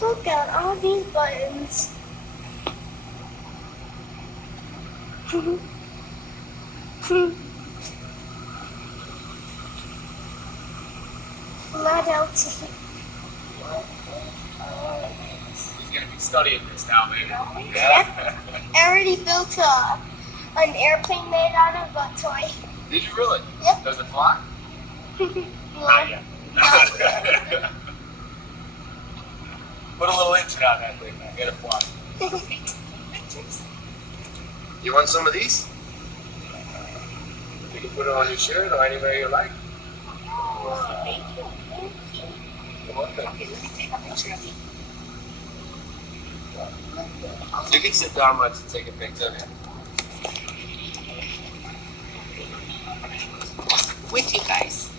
Look at all these buttons. Not LT. He's gonna be studying this now, baby. Yep. I already built an airplane made out of a toy. Did you really? Yep. Does it fly? Not yet. Put a little engine on that thing, man. Get it flying. You want some of these? You can put it on your shirt or anywhere you like. Thank you. You're welcome. Okay, let me take a picture of you. You can sit down much and take a picture of it. With you guys.